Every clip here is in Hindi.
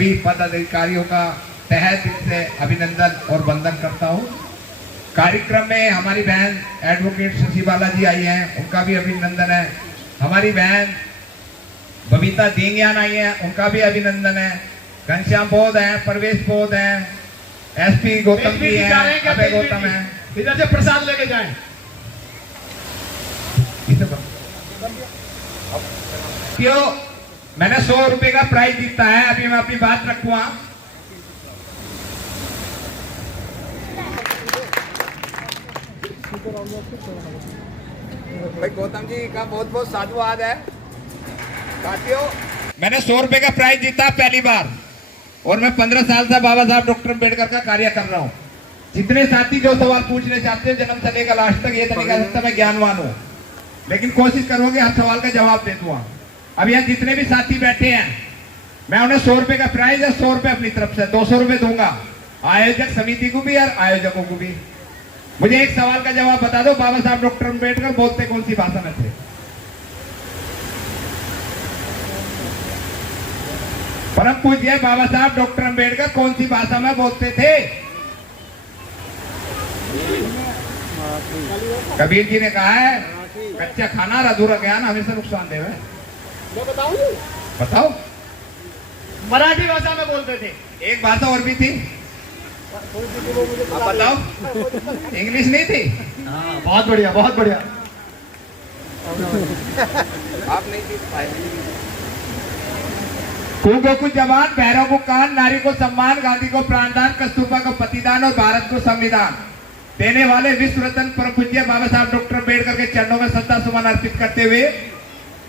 सभी पदाधिकारियों का तहे दिल से अभिनंदन और वंदन करता हूँ। कार्यक्रम में हमारी बहन एडवोकेट शशि बाला जी आई हैं, उनका भी अभिनंदन है। हमारी बहन बबीता देंगियान आई हैं, उनका भी अभिनंदन है। घनश्याम बोध है, परवेश बोध है, एसपी गौतम जी हैं, अभय गौतम है। इधर से प्रसाद लेके जाएं। क्यों मैंने 100 रुपए का प्राइज जीता है। अभी मैं अपनी बात रखूंगा। भाई गौतम जी का बहुत बहुत साधुवाद है। साथियों, मैंने 100 रुपए का प्राइज जीता पहली बार और मैं 15 साल से बाबा साहब डॉक्टर अम्बेडकर का कार्य कर रहा हूँ। जितने साथी जो सवाल पूछने चाहते हैं जन्म से लेकर लास्ट तक, ये तो नहीं कह सकता मैं ज्ञानवान हूँ, लेकिन कोशिश करूंगी हर सवाल का जवाब दे दूंगा। अब यहाँ जितने भी साथी बैठे हैं, मैं उन्हें 100 रुपए का प्राइज है, 100 रुपए अपनी तरफ से 200 रुपए दूंगा आयोजक समिति को भी और आयोजकों को भी। मुझे एक सवाल का जवाब बता दो, बाबा साहब डॉक्टर अम्बेडकर बोलते कौन सी भाषा में थे? परम पूज्य बाबा साहब डॉक्टर अम्बेडकर कौन सी भाषा में बोलते थे? कबीर जी ने कहा है, कच्चा खाना और अधूरा ज्ञान हमेशा नुकसानदेह है। मैं बताऊं? बताओ। मराठी भाषा में बोलते थे। एक भाषा और भी थी, आप बताओ। इंग्लिश नहीं थी? हाँ, बहुत बढ़िया, बहुत बढ़िया। आप नहीं थी? कुओं को जवान, पैरों को कान, नारी को सम्मान, गांधी को प्राणदान, कस्तूरबा को पतिदान और भारत को संविधान देने वाले विश्व रत्न परम पूज्य बाबा साहब डॉक्टर अम्बेडकर के चरणों में श्रद्धा सुमन अर्पित करते हुए,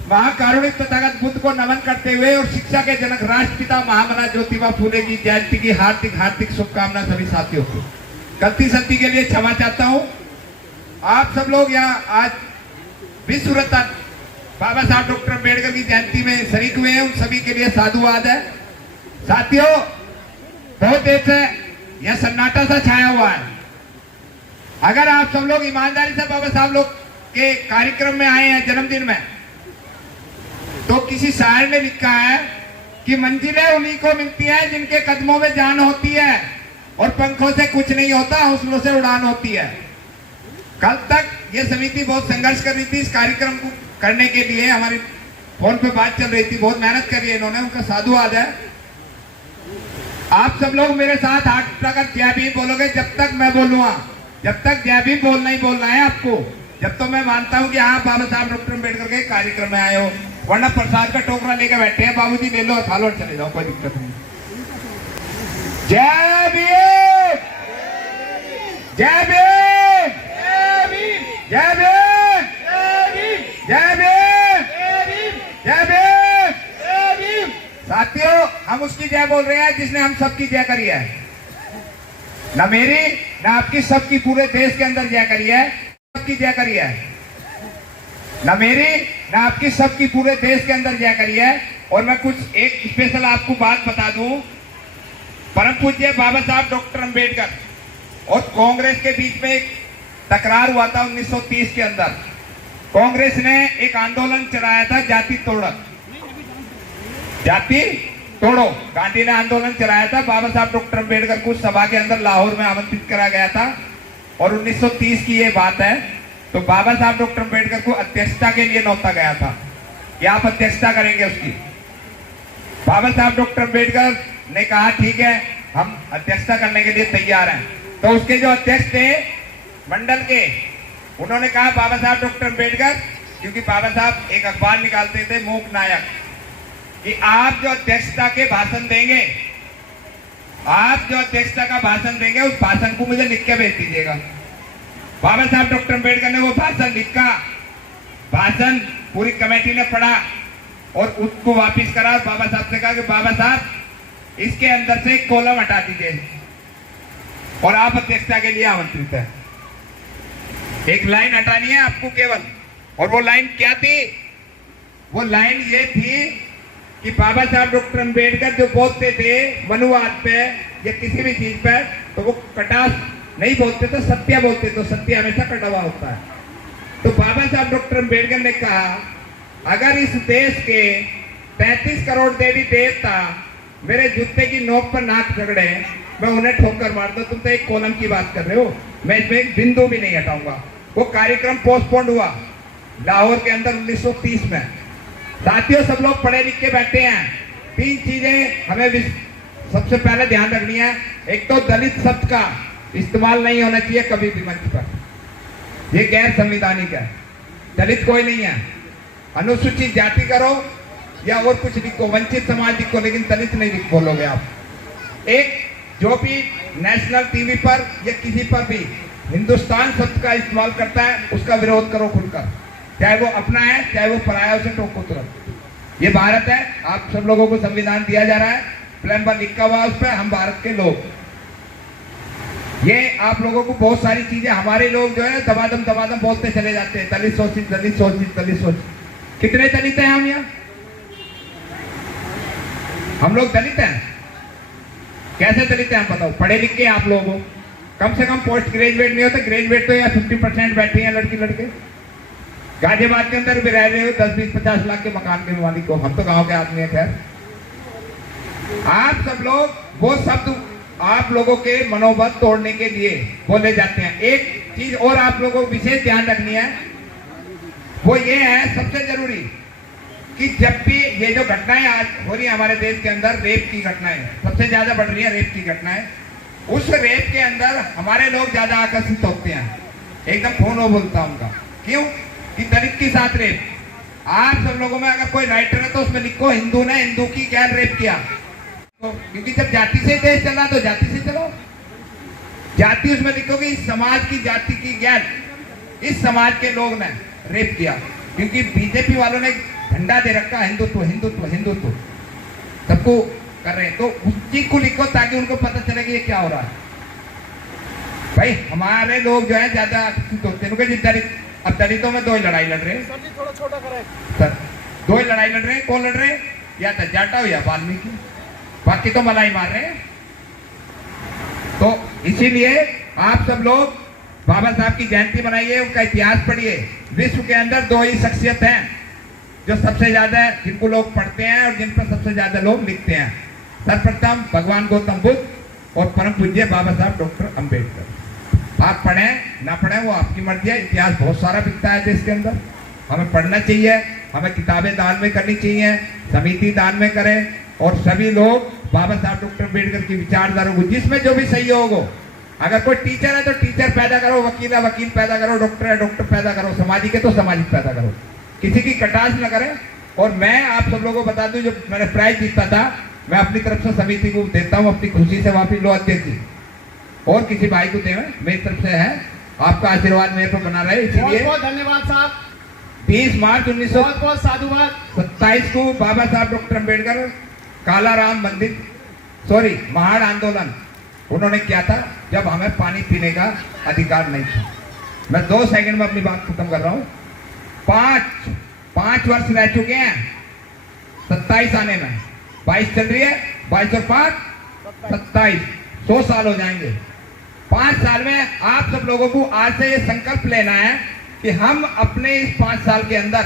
महाकारुणिक तथागत बुद्ध को नमन करते हुए और शिक्षा के जनक राष्ट्रपिता महामना ज्योतिबा फूले की जयंती की हार्दिक हार्दिक शुभकामना सभी साथियों को। गलती सलती के लिए क्षमा चाहता हूँ। आप सब लोग यहाँ आज विश्व रत्न बाबा साहब डॉक्टर अम्बेडकर की जयंती में शरीक हुए हैं, उन सभी के लिए साधुवाद है। साथियों, बहुत देर से यह सन्नाटा सा छाया हुआ है। अगर आप सब लोग ईमानदारी से बाबा साहब लोग के कार्यक्रम में आए हैं जन्मदिन में, तो किसी शायर ने लिखा है कि मंजिलें उन्हीं को मिलती है जिनके कदमों में जान होती है और पंखों से कुछ नहीं होता, हौसलों से उड़ान होती है। कल तक ये समिति बहुत संघर्ष कर रही थी इस कार्यक्रम को करने के लिए, हमारी फोन पे बात चल रही थी, बहुत मेहनत करी है इन्होंने, उनका साधुवाद है। आप सब लोग मेरे साथ हाथ उठाकर जय भीम बोलोगे जब तक मैं बोलूंगा। जब तक जय भीम बोलना ही बोलना है आपको, जब तो मैं मानता हूं कि हाँ बाबा साहब डॉक्टर अम्बेडकर के कार्यक्रम में आए हो, वरना प्रसाद का टोकरा लेकर बैठे हैं, बाबूजी ले लो और खा लो और चले जाओ, कोई दिक्कत नहीं। जय भीम, जय भीम, जय भीम, जय भीम, जय भीम। साथियों, हम उसकी जय बोल रहे हैं जिसने हम सबकी जय करी है, ना मेरी ना आपकी, सबकी पूरे देश के अंदर जय करी है, सबकी जय करी है। ना मेरी ना आपकी, सबकी पूरे देश के अंदर जय करी है। और मैं कुछ एक स्पेशल आपको बात बता दूं, परम पूज्य बाबा साहब डॉक्टर अम्बेडकर और कांग्रेस के बीच में एक तकरार हुआ था 1930 के अंदर। कांग्रेस ने एक आंदोलन चलाया था, जाति तोड़ो, जाति तोड़ो। गांधी ने आंदोलन चलाया था, बाबा साहब डॉक्टर अम्बेडकर को सभा के अंदर लाहौर में आमंत्रित करा गया था और 1930 की ये बात है। तो बाबा साहब डॉक्टर अम्बेडकर को अध्यक्षता के लिए न्योता गया था कि आप अध्यक्षता करेंगे उसकी। बाबा साहब डॉक्टर अम्बेडकर ने कहा ठीक है, हम अध्यक्षता करने के लिए तैयार हैं। तो उसके जो अध्यक्ष थे मंडल के, उन्होंने कहा बाबा साहब डॉक्टर अम्बेडकर, क्योंकि बाबा साहब एक अखबार निकालते थे मूक नायक, कि आप जो अध्यक्षता के भाषण देंगे, आप जो अध्यक्षता का भाषण देंगे उस भाषण को मुझे लिख के भेज दीजिएगा। बाबा साहब डॉक्टर अम्बेडकर ने वो भाषण लिखा, भाषण पूरी कमेटी ने पढ़ा और उसको वापिस करा। बाबा साहब से कहा कि बाबा साहब इसके अंदर से एक कॉलम हटा दीजिए और आप अध्यक्षता के लिए आमंत्रित है। एक लाइन हटानी है आपको केवल, और वो लाइन क्या थी? वो लाइन ये थी कि बाबा साहब डॉक्टर अम्बेडकर जो बोलते थे मनुवाद पे या किसी भी चीज पे, तो वो कटास नहीं बोलते तो सत्य बोलते, तो सत्य हमेशा कटा हुआ होता है। तो बाबा साहब डॉक्टर अम्बेडकर ने कहा, अगर इस देश के 35 करोड़ देवी देवता मेरे जूते की नोक पर नाक झगड़े हैं, मैं उन्हें ठोकर मार दूं। तुम तो एक कॉलम की बात कर रहे हो, मैं इसमें एक बिंदु भी नहीं हटाऊंगा। वो कार्यक्रम पोस्टपोन्ड हुआ लाहौर के अंदर 1930 में। साथियों, सब लोग पढ़े लिख के बैठे हैं। 3 चीजें हमें सबसे पहले ध्यान रखनी है। एक तो दलित शब्द का इस्तेमाल नहीं होना चाहिए कभी भी मंच पर, ये गैर संवैधानिक है। दलित कोई नहीं है, अनुसूचित जाति करो या और कुछ लिखो, वंचित समाज लिखो, लेकिन दलित नहीं लिख बोलोगे आप। एक जो भी नेशनल टीवी पर या किसी पर भी हिंदुस्तान शब्द का इस्तेमाल करता है उसका विरोध करो खुलकर, चाहे वो अपना है चाहे वो पराया, उसे टोको तुरंत। ये भारत है, आप सब लोगों को संविधान दिया जा रहा है, प्लेन पर लिखा हुआ उस पर हम भारत के लोग। ये आप लोगों को बहुत सारी चीजें, हमारे लोग जो है दबादम बोलते चले जाते हैं, दलित शोषित दलित शोषित दलित शोषित। कितने दलित हैं हम यहाँ? हम लोग दलित हैं? कैसे दलित हैं हम बताओ? पढ़े लिखे आप लोग हो, कम से कम पोस्ट ग्रेजुएट नहीं होते, ग्रेजुएट तो यार 50% बैठे हैं लड़की लड़के। गाजियाबाद के अंदर भी रह रहे हो 10, 20, 50 लाख के मकान के मालिक को, हम तो गांव के आदमी है। खैर, आप सब लोग वो शब्द आप लोगों के मनोबल तोड़ने के लिए बोले जाते हैं। एक चीज और आप लोगों को विशेष ध्यान रखनी है, वो ये है सबसे जरूरी कि जब भी ये जो घटनाएं आज हो रही है हमारे देश के अंदर, रेप की घटनाएं सबसे ज्यादा बढ़ रही है, रेप की घटनाएं, उस रेप के अंदर हमारे लोग ज्यादा आकर्षित होते हैं, एकदम फोन हो बोलता उनका। क्यों? कि दलित के साथ रेप। आप सब लोगों में अगर कोई राइटर है तो उसमें लिखो हिंदू ने हिंदू की गैर रेप किया, क्योंकि जब जाति से देश चला तो जाति से चलो, जाति उसमें लिखोगे इस समाज की जाति की गैर, इस समाज के लोग ने रेप किया। क्योंकि बीजेपी वालों ने झंडा दे रखा हिंदुत्व हिंदुत्व हिंदुत्व, सबको कर रहे हैं, तो उस चीज को लिखो ताकि उनको पता चले कि ये क्या हो रहा है। भाई हमारे लोग जो है ज्यादा आकर्षित होते हैं दलित। अब दलितों में 2 ही लड़ाई लड़ रहे हैं सर, थोड़ा छोटा करें सर, 2 ही लड़ाई लड़ रहे हैं। कौन लड़ रहे हैं? या तो जाटा हो या वाल्मीकि, बाकी तो मलाई मार रहे हैं। तो इसीलिए आप सब लोग बाबा साहब की जयंती मनाइए, उनका इतिहास पढ़िए। विश्व के अंदर 2 ही शख्सियत हैं जो सबसे ज्यादा जिनको लोग पढ़ते हैं और जिन पर सबसे ज्यादा लोग लिखते हैं। सर्वप्रथम भगवान गौतम बुद्ध और परम पूज्य बाबा साहब डॉक्टर अंबेडकर। आप पढ़ें ना पढ़ें वो आपकी मर्जी है, इतिहास बहुत सारा बिकता है देश के अंदर, हमें पढ़ना चाहिए, हमें किताबें दान में करनी चाहिए, समिति दान में करें, और सभी लोग बाबा साहब डॉक्टर अम्बेडकर की विचारधारा को, जिसमें जो भी सहयोग हो, अगर कोई टीचर है तो टीचर पैदा करो, वकील है वकील पैदा करो, डॉक्टर है डॉक्टर पैदा करो, सामाजिक है तो सामाजिक पैदा करो, किसी की कटास न करें। और मैं आप सब लोगों को बता दूं, जो मैंने प्राइज जीता था मैं अपनी तरफ से समिति को देता हूं, अपनी खुशी से वापिस लो अध्यक्ष जी, और किसी भाई को दे, मेरी तरफ से है, आपका आशीर्वाद मेरे पर बना रहे। इसलिए बहुत बहुत धन्यवाद साहब। 20 मार्च 1927 को बाबा साहब डॉक्टर अम्बेडकर काला राम मंदिर महाड़ आंदोलन उन्होंने किया था, जब हमें पानी पीने का अधिकार नहीं था। मैं 2 सेकंड में अपनी बात खत्म कर रहा हूं। 5 वर्ष रह चुके हैं, 27 आने में 22 चल रही है, 22 और 5 27, 100 साल हो जाएंगे। 5 साल में आप सब लोगों को आज से ये संकल्प लेना है कि हम अपने इस 5 साल के अंदर,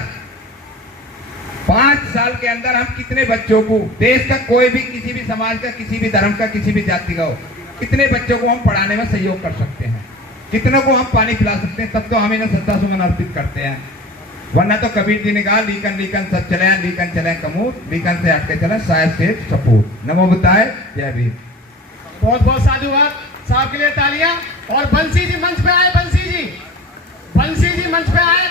5 साल के अंदर हम कितने बच्चों को, देश का कोई भी, किसी भी समाज का, किसी भी धर्म का, किसी भी जाति का हो, कितने बच्चों को हम पढ़ाने में सहयोग कर सकते हैं, कितनों को हम पानी पिला सकते हैं, तब तो हम इन्हें श्रद्धा सुमन अर्पित करते हैं। वरना तो कबीर जी ने कहा लीकन लीकन सब चले, लीकन चले कमूर, लीकन से हटके चले शायद से सपूत। नमो बुद्धाय, जय भीम। बहुत बहुत साधुवाद साहब के लिए तालियां। और बंसी जी मंच पे आए, बंसी जी मंच पे आए।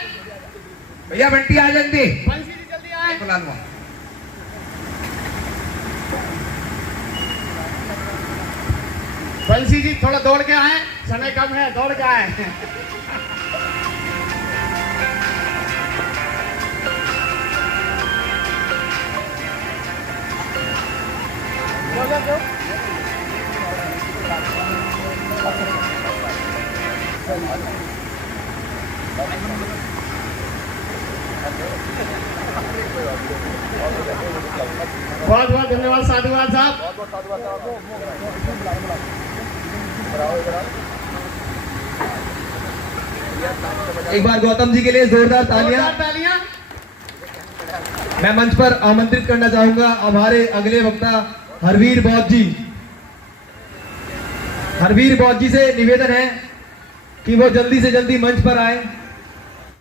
भैया बंटी आ जल्दी, बंसी जी जल्दी आए। बुला लूंगा। बंसी जी थोड़ा दौड़ के आए, समय कम है, दौड़ के आए। बहुत बहुत धन्यवाद साधुवाद साहब। एक बार गौतम जी के लिए जोरदार तालियां। मैं मंच पर आमंत्रित करना चाहूंगा हमारे अगले वक्ता हरवीर बौद्ध जी। हरवीर बौद्ध जी से निवेदन है कि वो जल्दी से जल्दी मंच पर आए।